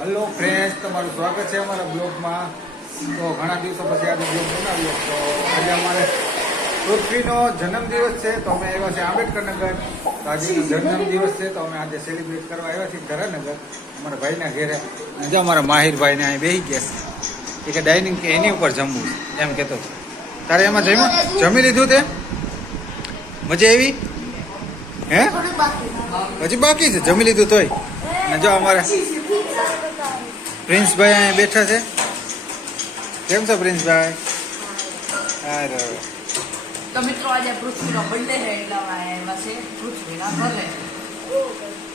Hello friends, તમારું સ્વાગત છે અમારા બ્લોગમાં. તો ઘણા દિવસો પછી આજે બ્લોગ બનાવ્યો. તો આજે અમારે પૃથ્વીનો જન્મદિવસ છે, તો અમે આવ્યા છે આંબેડકરનગર. તો આજે જન્મદિવસ છે, તો અમે આજે સેલિબ્રેટ કરવા આવ્યા છીએ ધરાનગર અમારા ભાઈના ઘેરે. અને જો અમારા માહિરભાઈને અહીં બેસી ગયા છે કે ડાઇનિંગ કે એની ઉપર જમવું છે એમ કહેતો છે. તારે એમાં જમી લીધું તે? મજા આવી? હે હજી બાકી છે, જમી લીધું તોય? અને જો અમારે પ્રિન્સભાઈ અહીંયા બેઠા છે. કેમ છો પ્રિન્સભાઈ? અરે તો મિત્રો આજે પૃથ્વીનો બર્થડે છે એટલે આવ્યા છે પૃથ્વીના ઘરે.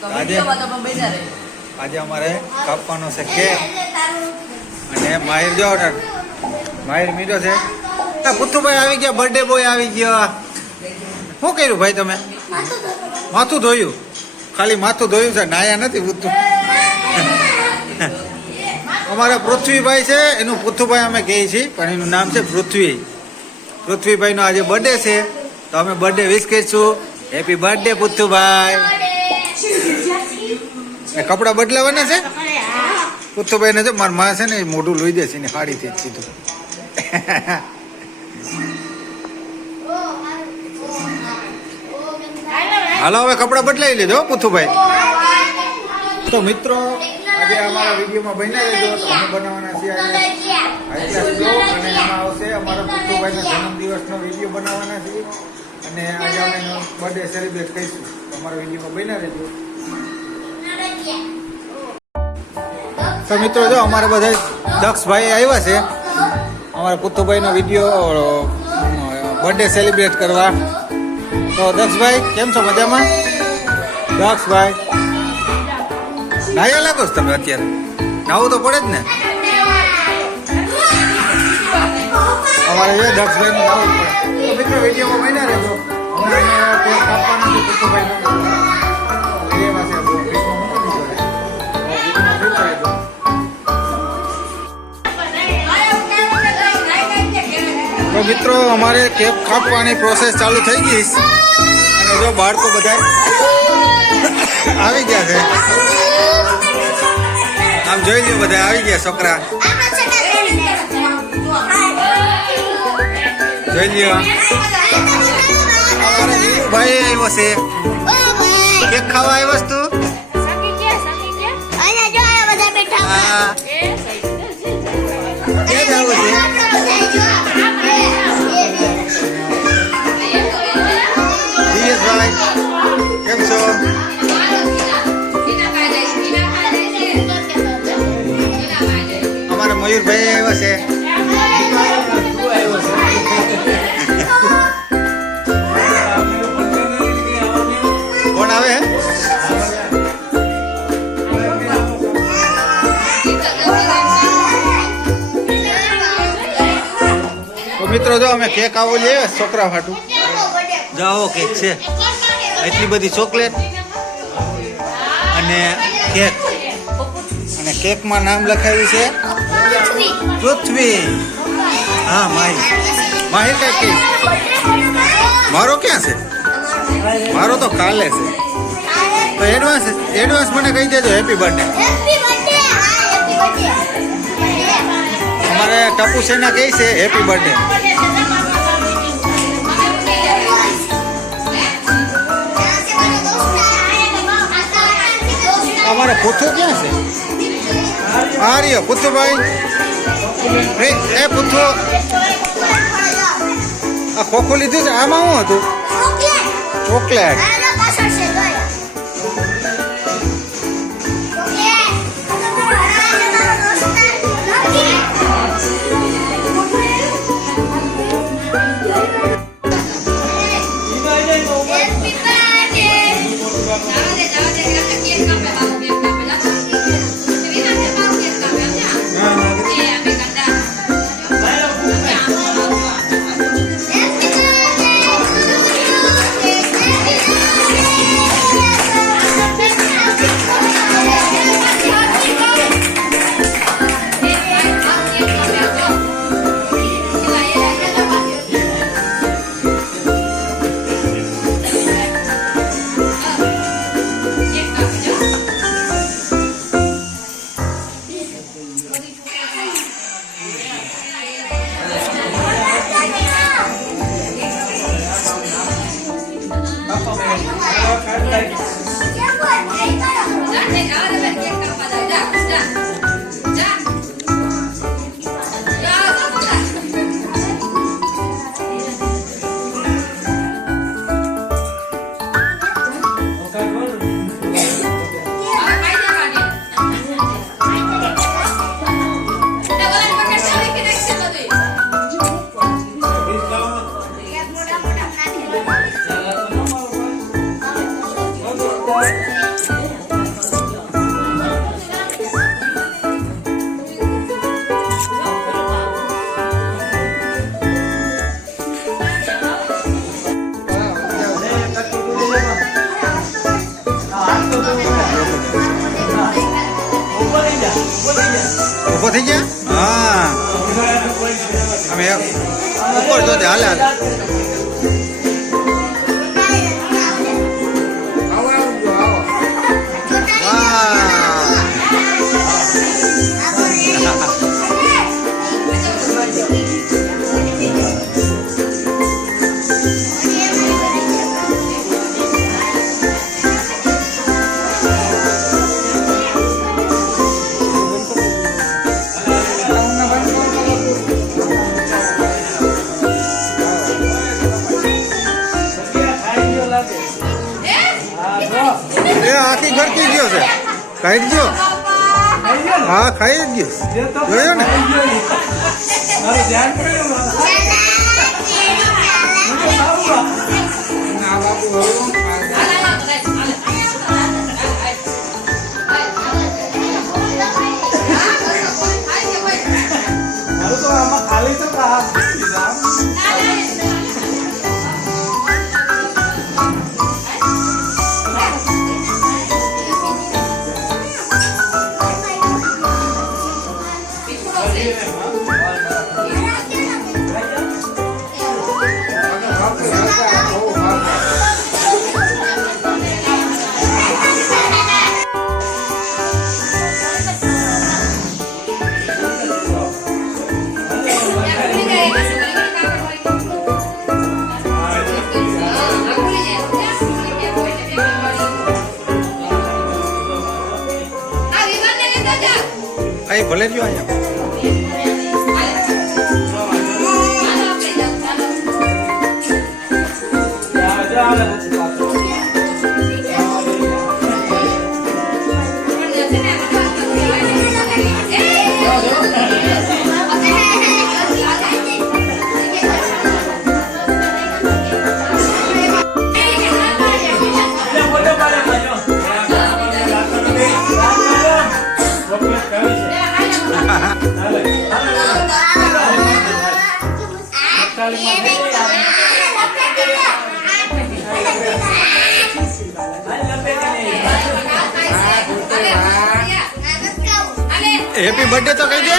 તો વિડીયોમાં તમે બેઠા રહે. આજે અમારે કાપવાનો છે કેક. અને માહિર જો માહિર મીઠો છે. પુથુભાઈ આવી ગયા, બર્થડે બોય આવી ગયો. શું કર્યું ભાઈ તમે? માથું ધોયું? ખાલી માથું ધોયું છે, નાયા નથી પુથુ. અમારા પૃથ્વીભાઈ છે, એનું પુથુભાઈ અમે કહીએ છીએ, પણ એનું નામ છે પૃથ્વી. પૃથ્વીભાઈનો આજે બર્થડે છે, તો અમે બર્થડે વિશ કરીશું. હેપી બર્થડે પુથુભાઈ. કપડા બદલાવાના છે પુથુભાઈ ને. જો મારા માં છે ને એ મોઢું લોહી દે છે ને હાડીથી જ સીધું. હાલો હવે કપડા બદલાઈ લેજો પુથુભાઈ. તો મિત્રો આજે અમારા વિડીયોમાં બન્યા રહેજો. તો અમે બનાવવાના છીએ આજે હાઈ ક્લાસ બ્લોગ, અને એમાં આવશે અમારા પુથુભાઈના જન્મદિવસનો વિડીયો બનાવવાના છીએ. અને આજે અમે એનો બર્થડે સેલિબ્રેટ કરીશું. તો અમારા વિડીયોમાં બન્યા રહેજો. તો મિત્રો જો અમારા બધા દક્ષભાઈ આવ્યા છે અમારા પુથુભાઈનો વિડીયો બર્થડે સેલિબ્રેટ કરવા. તો દક્ષભાઈ કેમ છો? મજામાં? દક્ષભાઈ નાયા લાગો છો તમે અત્યારે? નાવું તો પડે જ ને. અમારે એ દક્ષભાઈ નું નાવું પડે. તો મિત્રો વિડીયોમાં બન્યા રહેજો. કેક કાપવાના છે પુથુભાઈનો. તો મિત્રો અમારે કેક કાપવાની પ્રોસેસ ચાલુ થઈ ગઈ. અને જો બાળકો બધા આવી ગયા છે. આમ જોઈ લ્યો, બધા આવી ગયા છોકરા. જોઈ લ્યો અમારે ભાઈ આવ્યો છે. કેક ખાવા આવ્યો છે તું? હા કેમ છો? અમારા મયુરભાઈ આવ્યા છે. કોણ આવે? તો મિત્રો જો અમે કેક આવો લઈએ છોકરા ફાટું. જાઓ કેક છે, એટલી બધી ચોકલેટ અને કેક. અને કેકમાં નામ લખાયું છે પૃથ્વી. હા માહિર. માહિર કઈ કે મારો ક્યાં છે? મારો તો કાલે છે. તો એડવાન્સ મને કહી દેજો હેપી બર્થડે. અમારે ટપુ સેના કહે છે હેપી બર્થડે. અમારે પુથુ ક્યાં છે? આ રહ્યો પુથુભાઈ. એ પુથુ આ ખોખું લીધું છે. આમાં શું હતું? ચોકલેટ. ઊભો થઈ ગયા હા અમે ઉપર જો તે હાલે હાલે એ આખી ગરકી ગયો છે ખાઈ ગયો હા ખાઈ જ ગયો જોયો ને ના બાપુ ખાલી તો અહીં ભલે રહ્યો અહીંયા હેપી બર્થડે તો કહી દે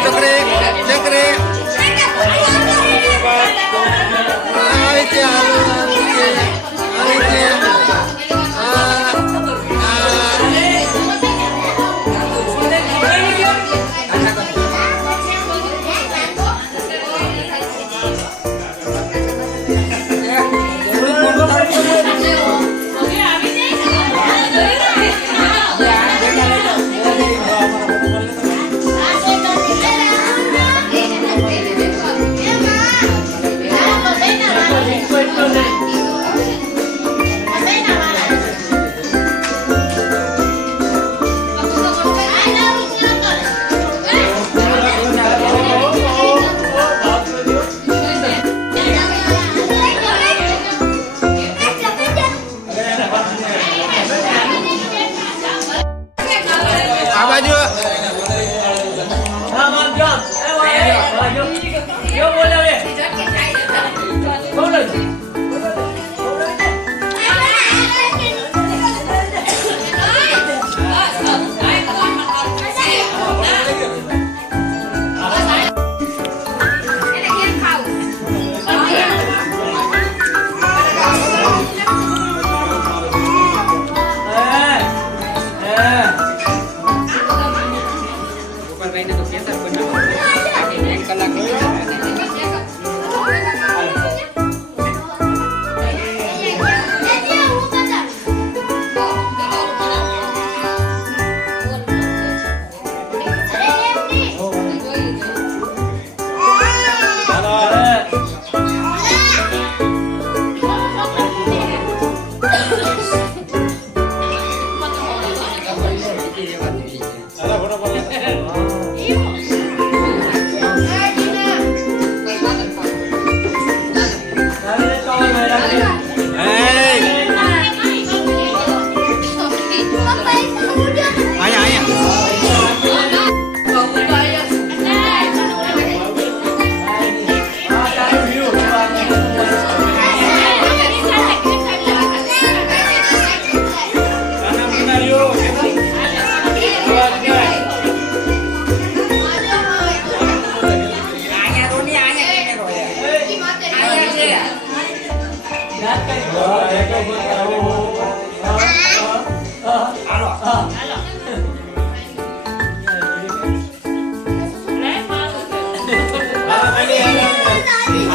ચકરે ચકરે આવી ચાલો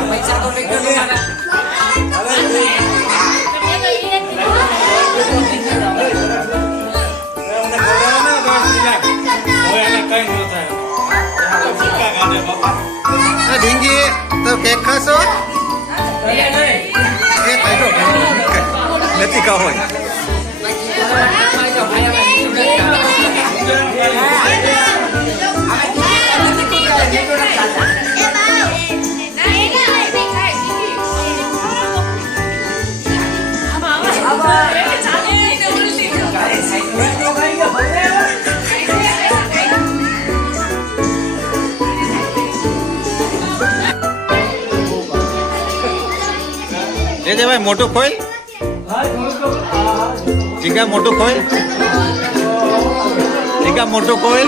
પૈસા તો લઈ ગયો મારા. ઢીંગી તો કેક ખાશો એ ખાઈ નથી ખાવો એ ભાઈ મોટું ખોલ ટીકા મોટું ખોલ ટીકા મોટું ખોલ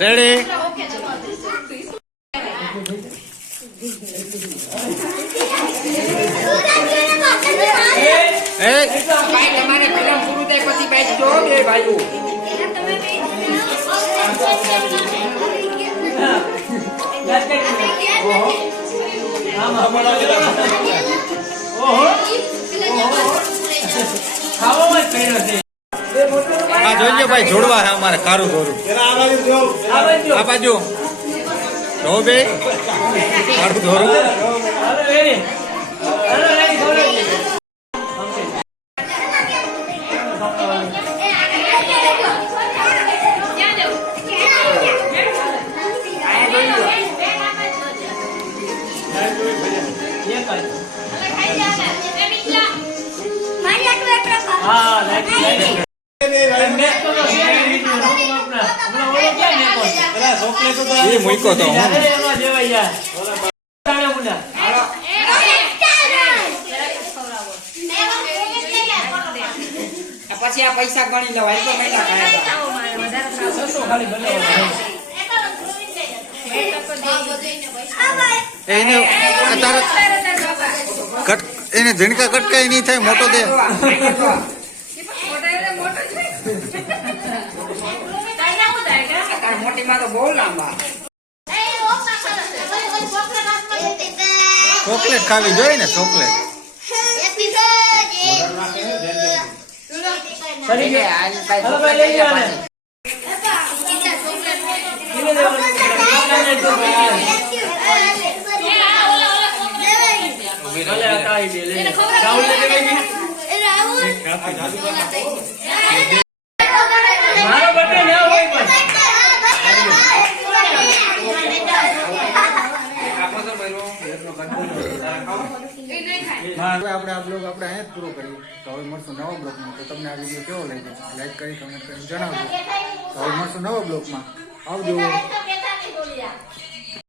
રેડી તમારે ફિલ્મ પૂરું થાય પછી પાછી જો બે ભાઈઓ આ જોઈજો ભાઈ જોડવા હે અમારે કારું ધોરું આ બાજુ જો બે કારું ધોરું એ મૂકો તો પછી આ પૈસા ગણી લેવાય તો મહિના એને અત્યારે એને ઝીણકા કટકાઈ નહીં થાય મોટો દે મોટી માં તો બહુ લાંબા ચોકલેટ ખાવી જોઈએ ને ચોકલેટ આપણે આ બ્લોગ આપણે અહીંયા જ પૂરો કરીએ તો હવે મળશું નવા બ્લોગમાં તો તમને આ વિડીયો કેવો લાગ્યો લાઈક કરી કમેન્ટ કરીને જણાવજો તો હવે મળશું નવા બ્લોગમાં આવજો